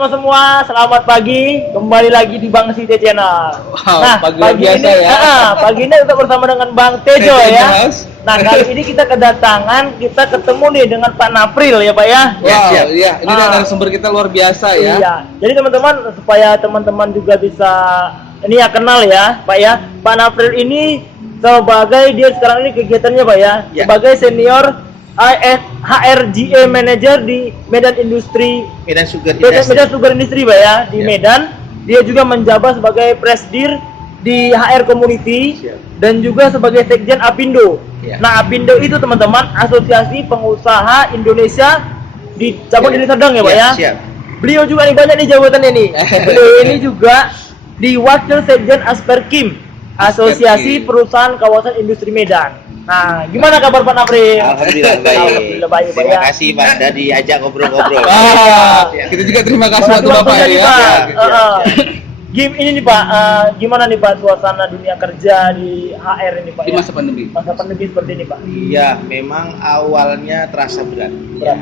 Semua, selamat pagi. Kembali lagi di Bang Site Channel. Wow, Nah, pagi biasa ini, ya. Pagi ini kita bersama dengan Bang Tejo ya. House. Nah, kali ini kita ketemu nih dengan Pak Napril ya, Pak ya. Wow, siap. iya, ini narasumber kita luar biasa ya. Iya. Jadi teman-teman, supaya teman-teman juga bisa ini ya kenal ya, Pak ya. Pak Napril ini dia sekarang ini kegiatannya Pak ya, Ya. sebagai senior HRGA Manager di Medan Medan Sugar Industry Pak ya, di Ya. Medan. Dia juga menjabat sebagai Presdir di HR Community. Siap. Dan juga sebagai Sekjen Apindo. Ya. Nah, Apindo itu teman-teman Asosiasi Pengusaha Indonesia di cabang Deli Serdang ya Pak ya. Siap. Beliau juga nih banyak nih jabatannya nih. Beliau ini juga di Wakil Sekjen Asperkim, Asosiasi Asperkim. Perusahaan Kawasan Industri Medan. Nah, gimana kabar Pak Napril? Alhamdulillah baik. Alhamdulillah baik Pak Terima ya. kasih Pak sudah diajak ngobrol-ngobrol. Kita juga terima kasih Makasih waktu Bapak waktunya nih, ya. Pak. Siap. Ini nih Pak, gimana nih Pak suasana dunia kerja di HR ini Pak? Di ya? masa pandemi. Masa pandemi seperti ini Pak. Iya, memang awalnya terasa berat.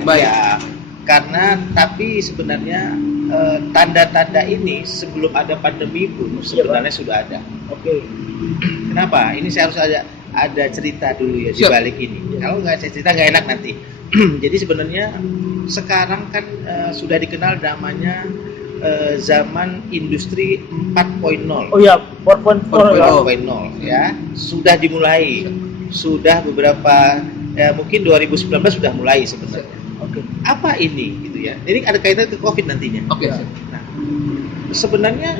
Baik. Ya, karena tapi sebenarnya tanda-tanda ini sebelum ada pandemi pun sebenarnya sudah ada. Oke. Kenapa? Ini saya harus ada cerita dulu ya di Siap. balik ini. Kalau nggak saya cerita nggak enak nanti. Jadi sebenarnya sekarang kan sudah dikenal namanya zaman industri 4.0. Oh iya, 4.0 ya. 4.0 ya sudah dimulai, sudah beberapa mungkin 2019 sudah mulai sebenarnya. Oke. Apa ini gitu ya? Ini ada kaitan ke COVID nantinya. Oke. Nah, sebenarnya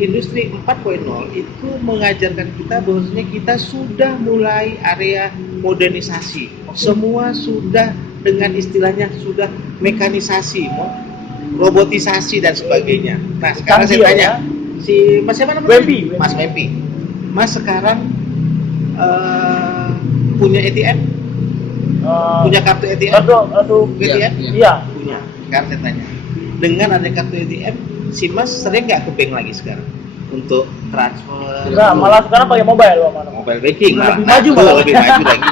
industri 4.0 itu mengajarkan kita bahwasanya kita sudah mulai area modernisasi. Semua sudah dengan istilahnya sudah mekanisasi, robotisasi dan sebagainya. Nah, sekarang saya Canggih tanya, ya. si Mas siapa namanya? Wempi. Mas Wempi. Mas sekarang punya ATM? Punya kartu ATM? Kartu ATM? iya. Punya. Sekarang saya tanya, dengan ada kartu ATM, si Mas sering nggak ke bank lagi sekarang untuk transfer? Enggak, malah sekarang pakai mobile Pak. Mobile banking malah. Lebih maju malah. Lebih maju lagi.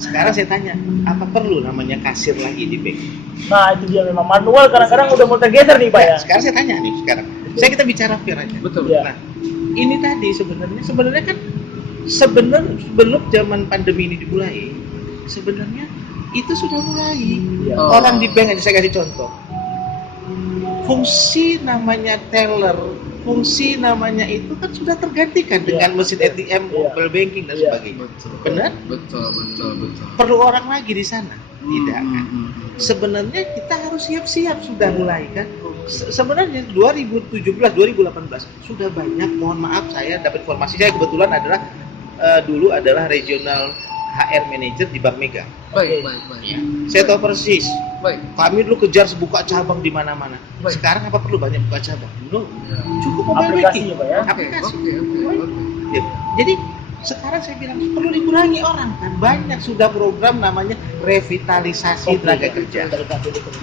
Sekarang saya tanya, apa perlu namanya kasir lagi di bank? Nah, itu dia memang manual kadang-kadang udah mulai tergeser nih Pak ya. Sekarang saya tanya nih sekarang. Kita bicara fair aja. Betul. Iya. Nah, ini tadi sebenarnya kan sebelum zaman pandemi ini dimulai, sebenarnya itu sudah mulai. Iya. Orang di bank aja saya kasih contoh. Fungsi namanya teller, fungsi namanya itu kan sudah tergantikan dengan mesin ATM, mobile banking dan sebagainya. Betul. Benar? Betul. Perlu orang lagi di sana? Tidak kan? Sebenarnya kita harus siap-siap sudah mulai kan. Sebenarnya 2017 2018 sudah banyak, mohon maaf saya dapat informasi, saya kebetulan dulu adalah regional HR manager di Bank Mega. Baik. Saya tahu persis. Baik. Kami dulu kejar buka cabang di mana-mana. Baik. Sekarang apa perlu banyak buka cabang? No. Ya. Cukup mobile Aplikasi banking. ya, Pak ya? Aplikasi. Oke. Ya. Jadi sekarang saya bilang perlu dikurangi orang kan. Banyak sudah program namanya revitalisasi tenaga kerja.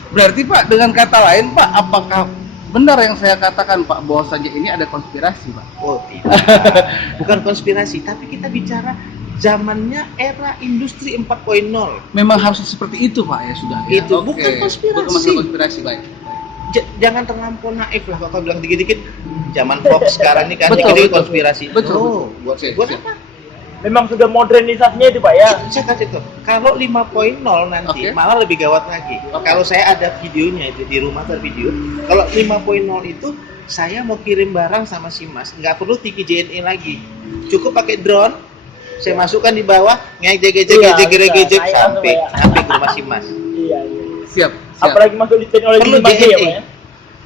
Berarti Pak, dengan kata lain Pak, apakah benar yang saya katakan Pak bahwasanya ini ada konspirasi Pak? Oh tidak, bukan konspirasi, tapi kita bicara zamannya era industri 4.0. Memang harus seperti itu Pak ya sudah. Ya? Itu Oke. bukan konspirasi. Bukan masalah konspirasi baik. Jangan terlampau naif lah kalau bilang dikit-dikit zaman Fox sekarang ini kan Betul, dikit-dikit betul. konspirasi. Betul, Oh, betul. buat Oke, buat siap. apa? Memang sudah modernisasinya itu Pak ya. Saya kasih tuh. Kalau 5.0 nanti Oke. malah lebih gawat lagi. Oke. Kalau saya ada videonya itu di rumah ada video. Kalau 5.0 itu saya mau kirim barang sama si Mas, nggak perlu tiki JNE lagi. Cukup pakai drone. Saya masukkan di bawah, ngejek sampai ke rumah si Mas. Iya. Siap. Apalagi masuk di teknologi Perlu 5G ya Pak JNE. ya.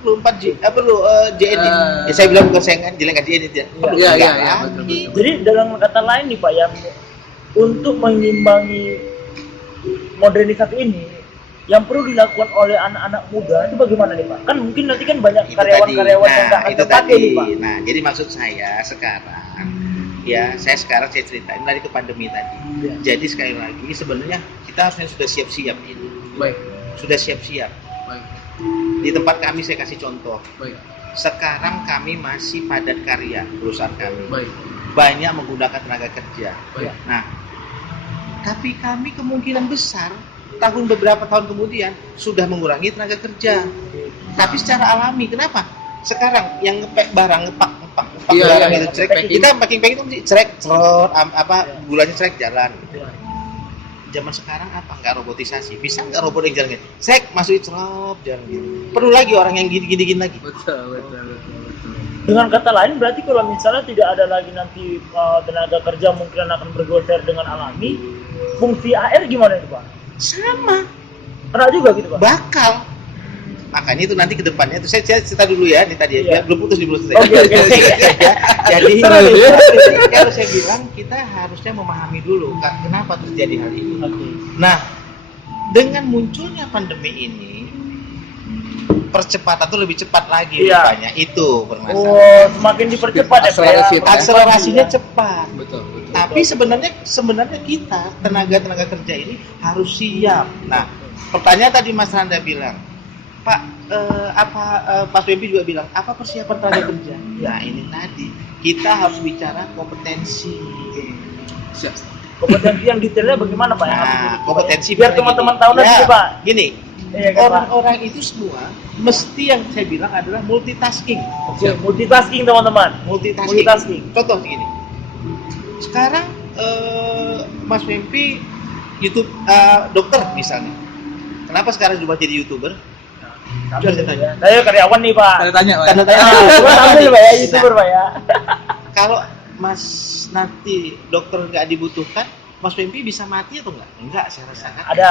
Perlu 4G, perlu JNE. Ya saya bilang bukan saya jelek JNE dia. Perlu Iya, enggak iya, lagi. betul. Jadi dalam kata lain nih Pak ya, untuk mengimbangi modernisasi ini yang perlu dilakukan oleh anak-anak muda itu bagaimana nih Pak? Kan mungkin nanti kan banyak Itu karyawan-karyawan tadi. yang nggak akan Itu terpakai tadi. nih Pak. Nah, jadi maksud saya sekarang saya ceritain dari ke pandemi tadi. Iya. Jadi sekali lagi sebenarnya kita harusnya sudah siap-siap ini. Baik. Sudah siap-siap. Baik. Di tempat kami saya kasih contoh. Baik. Sekarang kami masih padat karya perusahaan kami. Baik. Banyak menggunakan tenaga kerja. Baik. Nah, tapi kami kemungkinan besar beberapa tahun kemudian sudah mengurangi tenaga kerja. tapi secara alami. Kenapa? Sekarang yang ngepack barang, ngepak Iya, barang iya, itu iya. cerek, Packing. kita packing itu mesti cerek, cerot, gulanya cerek jalan. Zaman sekarang apa? Nggak robotisasi. Bisa nggak robot yang jalan gitu? Sek, masukin cerot, jalan gitu. Perlu lagi orang yang gini-gini lagi. Betul. Dengan kata lain berarti kalau misalnya tidak ada lagi nanti tenaga kerja mungkin akan bergeser dengan alami, fungsi AR gimana itu Pak? Sama, Pernah juga gitu Pak? bakal. Makanya itu nanti ke depannya itu saya cerita dulu ya, ini tadi ya, Iya. biar belum putus dulu Oke. Jadi Seru nih. kalau saya bilang kita harusnya memahami dulu kenapa terjadi hal ini. Oke. Nah, dengan munculnya pandemi ini, percepatan tuh lebih cepat lagi Iya. rupanya. Itu permasalahan. Oh, semakin dipercepat ya Pak ya. Akselerasi. Akselerasinya cepat. Betul. Tapi sebenarnya kita tenaga kerja ini harus siap. Nah, pertanyaan tadi Mas Randa bilang, Pak, Pak Wempi juga bilang, apa persiapan tenaga kerja? Ya ini tadi, kita harus bicara kompetensi. Siap. Kompetensi yang detailnya bagaimana Pak? Yang harus Nah, dimiliki, Pak? kompetensi biar misalnya teman-teman gini. tahu nanti Ya, Pak. Gini, Iya kan Pak? orang-orang itu semua mesti yang saya bilang adalah multitasking. Oke, multitasking teman-teman. Multitasking. Contoh gini. Sekarang Mas Wempi YouTube dokter misalnya. Kenapa sekarang berubah jadi YouTuber? Sambil saya tanya. Saya karyawan nih Pak. Saya tanya, Pak. Tanda tanya. Cuma sambil Pak ya, YouTuber Pak ya. Kalau Mas nanti dokter nggak dibutuhkan, Mas Wempi bisa mati atau enggak? Enggak, saya rasakan. Ada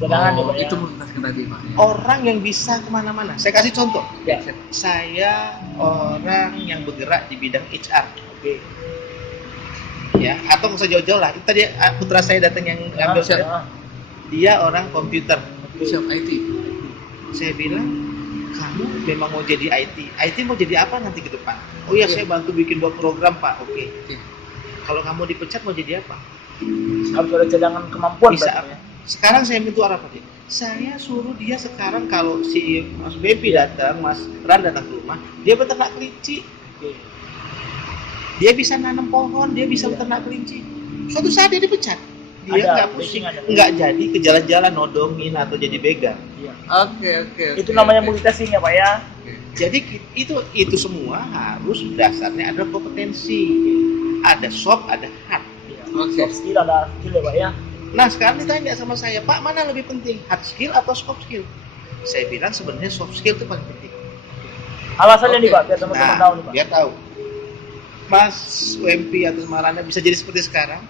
cadangan nih Pak ya. Itu multitasking tadi, Pak. Orang yang bisa kemana-mana. Saya kasih contoh. Ya. Saya orang yang bergerak di bidang HR. Oke. Ya, atau nggak usah jauh-jauh lah. Itu tadi putra saya datang yang ngambil. siap. Dia orang komputer. Siap IT. Saya bilang, kamu memang mau jadi IT. IT mau jadi apa nanti ke depan? Oh ya, saya bantu bikin buat program Pak. Oke. Kalau kamu dipecat mau jadi apa? Harus ada cadangan kemampuan Bisa berarti apa? ya. Sekarang saya minta apa Pak? Saya suruh dia sekarang kalau si Mas Bepi datang, Mas Ran datang ke rumah, dia beternak kelinci. Oke. Dia bisa nanam pohon, dia bisa beternak kelinci. Suatu saat dia dipecat. Dia Ada nggak pusing, backing, ada. nggak jadi ke jalan-jalan nodongin atau jadi begal. Iya. Oke. Itu namanya multitasking ya Pak ya. Jadi itu semua harus dasarnya ada kompetensi, ada soft, ada hard. Iya. Oke. Soft skill ada skill ya Pak ya. Nah sekarang ditanya sama saya, Pak mana lebih penting, hard skill atau soft skill? Saya bilang sebenarnya soft skill itu paling penting. Alasannya nih Oke. Pak, biar teman-teman Nah, tahu nih Pak. biar tahu. Mas WMP atau Maranda bisa jadi seperti sekarang?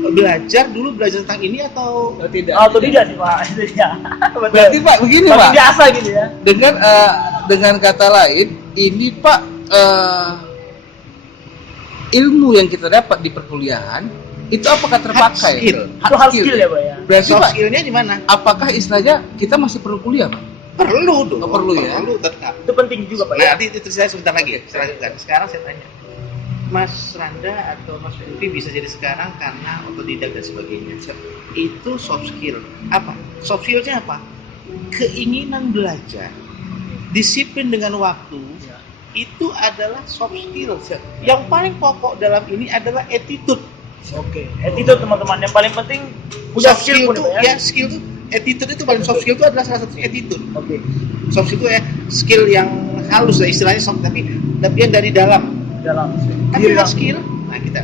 Belajar tentang ini atau Tidak. Atau tidak sih Pak? Itu ya. Betul. Berarti Pak begini Makin Pak. biasa gitu ya. Dengan kata lain, ini Pak ilmu yang kita dapat di perkuliahan itu apakah terpakai? Hard skill. Itu hard skill ya Pak ya. Berarti soft Pak, skillnya di mana? apakah istilahnya kita masih perlu kuliah Pak? Perlu dong. Oh, perlu ya? Perlu tetap. Itu penting juga Pak ya. Nah, nanti itu saya sebentar lagi. Sekarang saya tanya, Mas Randa atau Mas Upi bisa jadi sekarang karena otodidak dan sebagainya. Itu soft skill. Apa? Soft skillnya apa? Keinginan belajar, disiplin dengan waktu. Itu adalah soft skill. Yang paling pokok dalam ini adalah attitude. Oke. Attitude teman-teman yang paling penting punya Soft skill skill pun itu Pak ya. ya skill itu attitude itu paling soft skill itu adalah salah satu attitude. Oke. Soft skill itu ya skill yang halus ya istilahnya soft tapi yang dari dalam. Dalam Tapi diri hard langsung. skill.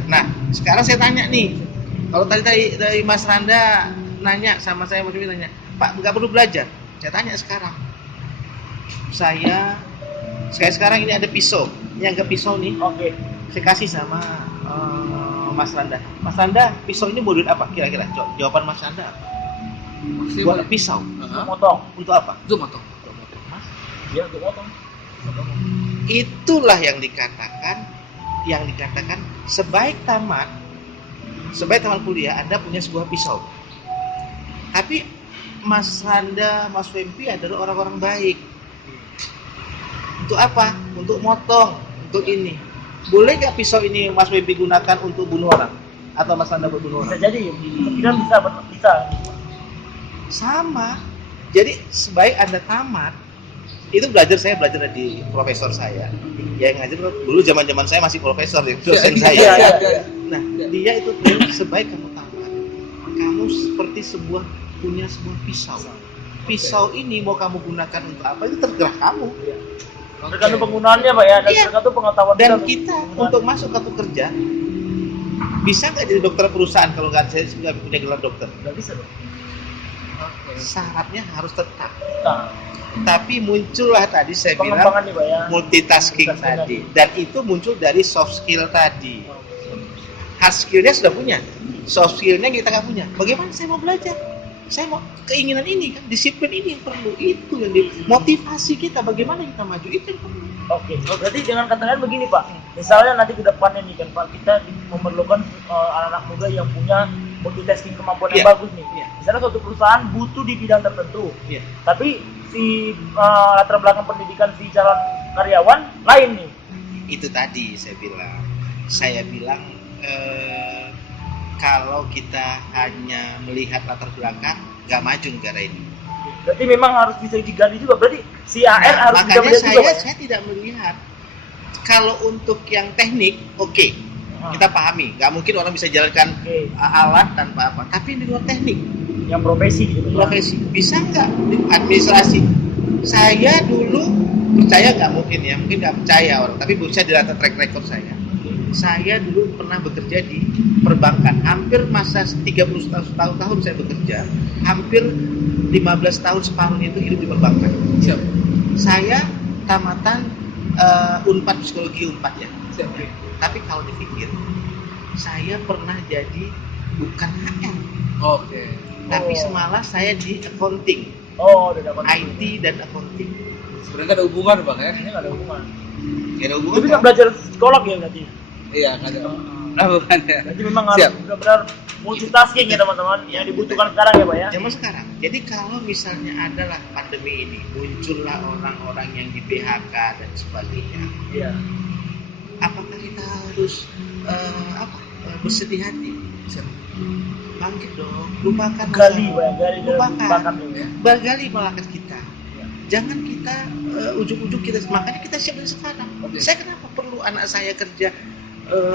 Nah sekarang saya tanya nih, kalau tadi dari Mas Randa nanya sama saya, Mas Wimpi nanya, Pak nggak perlu belajar. Saya tanya sekarang. Saya sekarang ini ada pisau. Ini anggap pisau nih. Oke. Saya kasih sama Mas Randa. Mas Randa, pisau ini modul apa kira-kira? Jawaban Mas Randa apa? Buat pisau. Motong. Untuk apa? Zoom atau? Mas, Dia untuk motong. itulah yang dikatakan sebaik tamat kuliah Anda punya sebuah pisau. Tapi Mas Randa, Mas Wempi adalah orang-orang baik. Untuk apa? Untuk motong, untuk ini. Boleh nggak pisau ini Mas Wempi gunakan untuk bunuh orang? Atau Mas Randa buat bunuh Bisa orang? jadi kemungkinan bisa. Sama. Jadi sebaik Anda tamat, itu saya belajar dari profesor saya. Ya yang ngajar dulu zaman saya masih profesor ya, dosen saya. Iya. Nah, dia itu bilang sebaik kamu tamat, kamu seperti punya sebuah pisau. pisau ini mau kamu gunakan untuk apa itu terserah kamu. Iya. Tergantung penggunaannya Pak ya, dan Iya. tergantung pengetahuan Dan kita kita penggunaan. untuk masuk kartu kerja bisa nggak jadi dokter perusahaan kalau nggak saya nggak punya gelar dokter? Nggak bisa dong. Oke. Syaratnya harus tetap. Nah, Tapi muncullah tadi saya bilang pengembangan nih Pak ya. multitasking tadi, dan itu muncul dari soft skill tadi. Hard skillnya sudah punya, soft skillnya kita nggak punya. Bagaimana saya mau belajar? Saya mau keinginan ini kan, disiplin ini yang perlu, itu yang motivasi kita. Bagaimana kita maju itu yang perlu. Oke, berarti dengan kata lain begini Pak, misalnya nanti ke depannya nih kan Pak, kita memerlukan anak-anak muda yang punya multitasking kemampuan yang Iya. bagus nih. Iya. Misalnya suatu perusahaan butuh di bidang tertentu, Iya. tapi si latar belakang pendidikan si calon karyawan lain nih. Itu tadi saya bilang kalau kita hanya melihat latar belakang nggak maju negara ini. Berarti memang harus bisa digali juga. Berarti si AR harus bisa Makanya melihat juga Pak. saya tidak melihat. Kalau untuk yang teknik, oke, kita pahami. Nggak mungkin orang bisa jalankan Oke, alat tanpa apa. Tapi di luar teknik, yang profesi gitu. Pak. profesi, bisa nggak di administrasi? Saya dulu percaya nggak mungkin ya, mungkin nggak percaya orang. Tapi bisa dilihat track record saya. Saya dulu pernah bekerja di perbankan. Hampir masa 30 tahun saya bekerja. Hampir 15 tahun separuh itu hidup di perbankan. Siap. Saya tamatan Unpad psikologi Unpad ya. Siap. Tapi kalau dipikir, saya pernah jadi bukan HR, Oke. tapi Oh. semalah saya di accounting, Oh, udah dapat. IT dan accounting. Sebenarnya nggak ada hubungan bang ya? Ini nggak ada hubungan. Gak ada hubungan. Tapi nggak belajar psikolog ya berarti. Iya nggak ada. Hubungan ya. Berarti memang harus Siap. benar-benar multitasking ya teman-teman yang dibutuhkan sekarang ya Pak ya. Zaman sekarang. Jadi kalau misalnya adalah pandemi ini, muncullah orang-orang yang di PHK dan sebagainya. Iya. Apakah kita harus bersedih hati? Siap. Bangkit dong, lupakan Gali masa- Pak, gali dalam lupakan. bakat ya. Bergali bakat kita. Iya. Jangan kita ujung-ujung kita, makanya kita siap dari sekarang. Oke. Saya kenapa perlu anak saya kerja?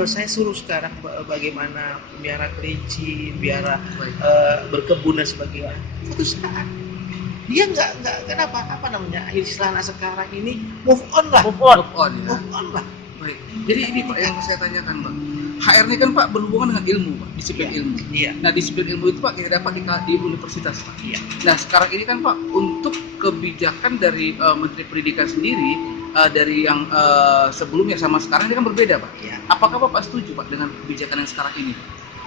Saya suruh sekarang bagaimana miara kelinci, biara Baik. berkebun dan sebagainya. Suatu saat dia nggak kenapa apa namanya istilah anak sekarang ini move on lah, Move on. Move on ya. move on lah. Baik. Jadi ini Pak yang saya tanyakan Pak. HR ini kan Pak berhubungan dengan ilmu Pak, disiplin Iya. ilmu. Iya. Nah disiplin ilmu itu Pak kita dapat di universitas Pak. Iya. Nah sekarang ini kan Pak untuk kebijakan dari Menteri Pendidikan sendiri dari yang sebelumnya sama sekarang ini kan berbeda Pak. Iya. Apakah Bapak setuju Pak dengan kebijakan yang sekarang ini?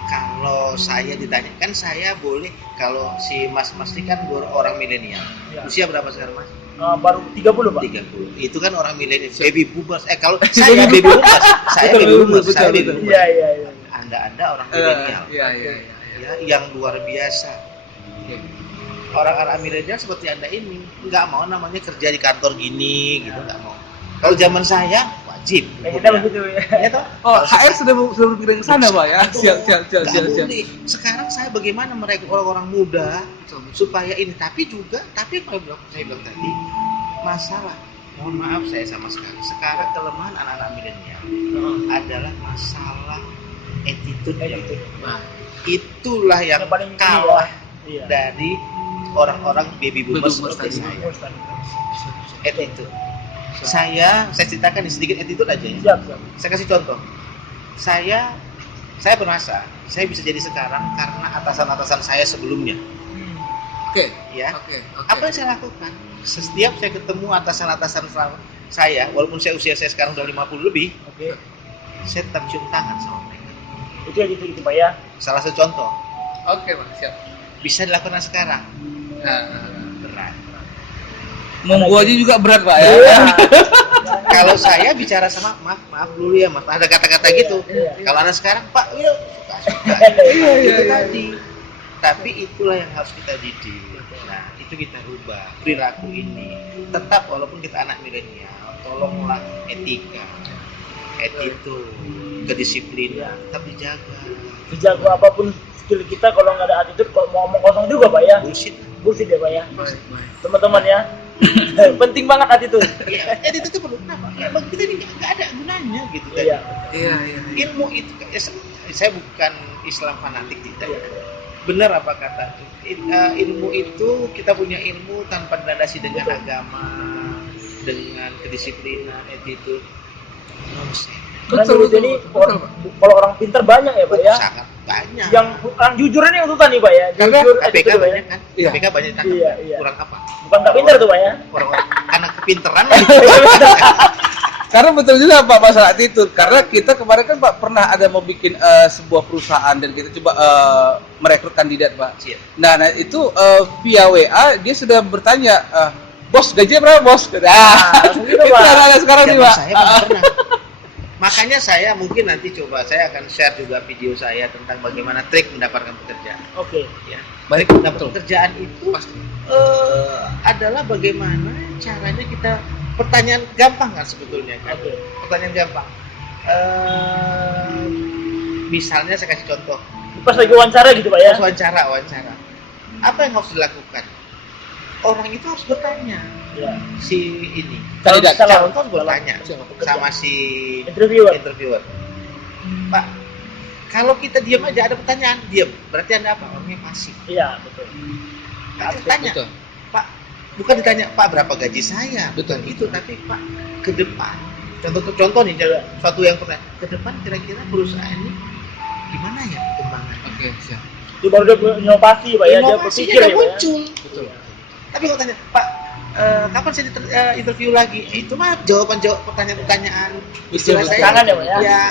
Kalau saya ditanya, kan saya boleh, kalau si Mas ini kan orang milenial. Iya. Usia berapa sekarang Mas? Baru 30 Pak. 30. Itu kan orang milenial, baby boomers. Kalau saya baby boomers, saya Betul, baby boomers, betul, saya baby betul. boomers. Iya iya iya. Anda orang milenial, Iya iya. ya, yang luar biasa. Oke. Orang-orang milenial seperti Anda ini nggak mau namanya kerja di kantor gini, gitu nggak mau. Kalau zaman saya wajib. Pengennya begitu ya. Ya toh? Oh Kalau HR sudah berpikiran ke sana Pak ya? Siap siap siap nggak siap siap. boleh. Sekarang saya bagaimana merekrut orang-orang muda supaya ini, tapi kalau saya bilang tadi masalah, mohon maaf saya sama sekali, sekarang kelemahan anak-anak milenial adalah masalah attitude yang Nah, itulah yang Yang paling kalah Iya. dari orang-orang baby boomers Baby boomers seperti tadi. saya. Attitude. Saya ceritakan sedikit attitude aja ya. Siap siap. Saya kasih contoh. Saya berasa saya bisa jadi sekarang karena atasan-atasan saya sebelumnya, Oke. ya. Oke. Apa yang saya lakukan? Setiap saya ketemu atasan-atasan saya, walaupun usia saya sekarang udah 50 lebih, Oke. saya tetap cium tangan sama mereka. Itu ya gitu Pak ya. Salah satu contoh, Oke Pak siap. bisa dilakukan sekarang. Nah, Berat. monggo aja juga berat Pak ya. Iya. Kalau saya bicara sama maaf dulu ya Mas, ada kata-kata gitu. Iya. Kalau anak sekarang, Pak, suka. Iya, Itu iya. tadi. Tapi itulah yang harus kita didik. Nah, itu kita rubah perilaku ini. Tetap walaupun kita anak milenial, tolonglah etika, attitude, kedisiplinan tetap dijaga. Sejago apapun skill kita kalau nggak ada attitude kok mau ngomong kosong juga Pak ya. Bullshit. Bullshit ya Pak ya. Baik, baik. Teman-teman ya. Penting banget attitude. Ya, attitude itu perlu kenapa? Ya, bagi kita ini nggak ada gunanya gitu. Iya. Iya, iya. Ilmu itu, saya bukan Islam fanatik tidak. benar apa kata ilmu itu, kita punya ilmu tanpa dilandasi dengan agama, dengan kedisiplinan, attitude, nonsense. Karena Indonesia ini kalau orang pintar banyak ya Pak ya. Sangat banyak. Yang orang jujur ini ututan nih Pak ya. Karena Jujur, KPK attitude, banyak ya. kan, Iya. KPK banyak tangkap. Iya, iya. Kurang apa? Bukan tak pintar tuh Pak ya. Orang karena kepinteran. Karena betul juga Pak masalah attitude. Karena kita kemarin kan Pak pernah ada mau bikin sebuah perusahaan dan kita coba merekrut kandidat Pak. Siap. Nah itu via WA dia sudah bertanya, bos gajinya berapa bos? Nah, langsung gitu, itu Pak. ada sekarang nih Zaman Pak. saya mana pernah. Makanya saya mungkin nanti coba saya akan share juga video saya tentang bagaimana trik mendapatkan pekerjaan. Oke. Ya. Baik, Trik mendapat betul. pekerjaan itu Pasti. adalah bagaimana caranya kita, pertanyaan gampang kan sebetulnya kan. Oke. Pertanyaan gampang. Misalnya saya kasih contoh. Pas lagi wawancara gitu Pak ya. Pas wawancara. Apa yang harus dilakukan? Orang itu harus bertanya. Iya. Si ini. Kandidat. Calon itu harus bertanya Pekerjaan. sama si Interviewer. Pak, kalau kita diam aja ada pertanyaan, diam. Berarti Anda apa? Orangnya pasif. Iya, betul. Kita tanya, Betul. Pak, bukan ditanya, Pak berapa gaji saya? Betul, Bukan itu, tapi Pak, ke depan. Contoh nih, suatu yang pertanyaan. Ke depan kira-kira perusahaan ini gimana ya perkembangan? Oke, siap. Itu baru dia inovasi Pak ya, dia Inovasinya berpikir udah ya Pak ya. muncul. Betul. Tapi kalau tanya, Pak, kapan saya interview lagi? Itu mah jawaban-jawab pertanyaan-pertanyaan istilah Betul, saya. Jangan ya, Pak, ya? Ya,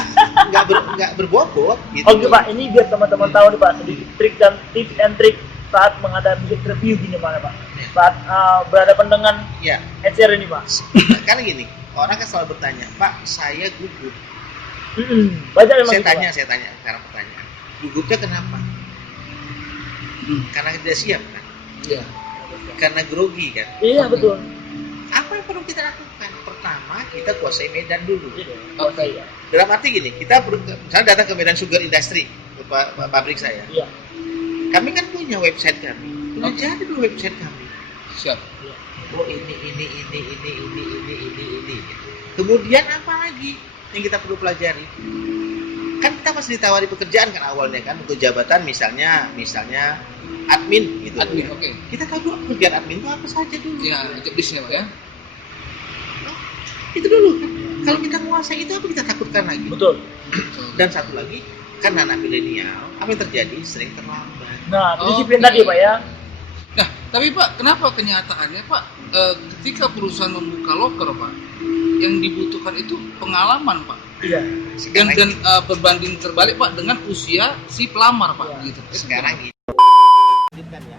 nggak berbobot. Gitu. Oke Pak, ini biar teman-teman tahu nih Pak, sedikit trik dan tips and trik saat menghadapi interview gini mana Pak? Ya. Saat berhadapan dengan Ya, HR ini Pak. karena gini, orang kan selalu bertanya, Pak, saya gugup. Banyak memang Saya gitu, tanya Pak. sekarang pertanyaan. Gugupnya kenapa? Karena tidak siap kan? Iya. Karena grogi kan? Iya betul. Apa yang perlu kita lakukan? Pertama, kita kuasai medan dulu. Oke. Ya. Dalam arti gini, kita misalnya datang ke Medan Sugar Industry, ke pabrik saya. Iya. Kami kan punya website kami. Pelajari dulu website kami. Siap. Oh ini. Kemudian apa lagi yang kita perlu pelajari? Kan kita masih ditawari pekerjaan kan awalnya kan, untuk jabatan misalnya admin gitu. Admin, oke. Kita tahu dulu pekerjaan admin itu apa saja dulu. Ya, job list-nya Pak ya. Itu dulu kan. Kalau kita menguasai itu apa kita takutkan lagi? Betul. Dan satu lagi, kan anak milenial, apa yang terjadi? Sering terlambat. Nah, Oke. disiplin tadi Pak ya. Nah, tapi Pak, kenapa kenyataannya Pak, ketika perusahaan membuka loker Pak, yang dibutuhkan itu pengalaman Pak, Iya. dan Sekarang berbanding terbalik Pak dengan usia si pelamar Pak, Iya. gitu. sekarang ini. Kan ya,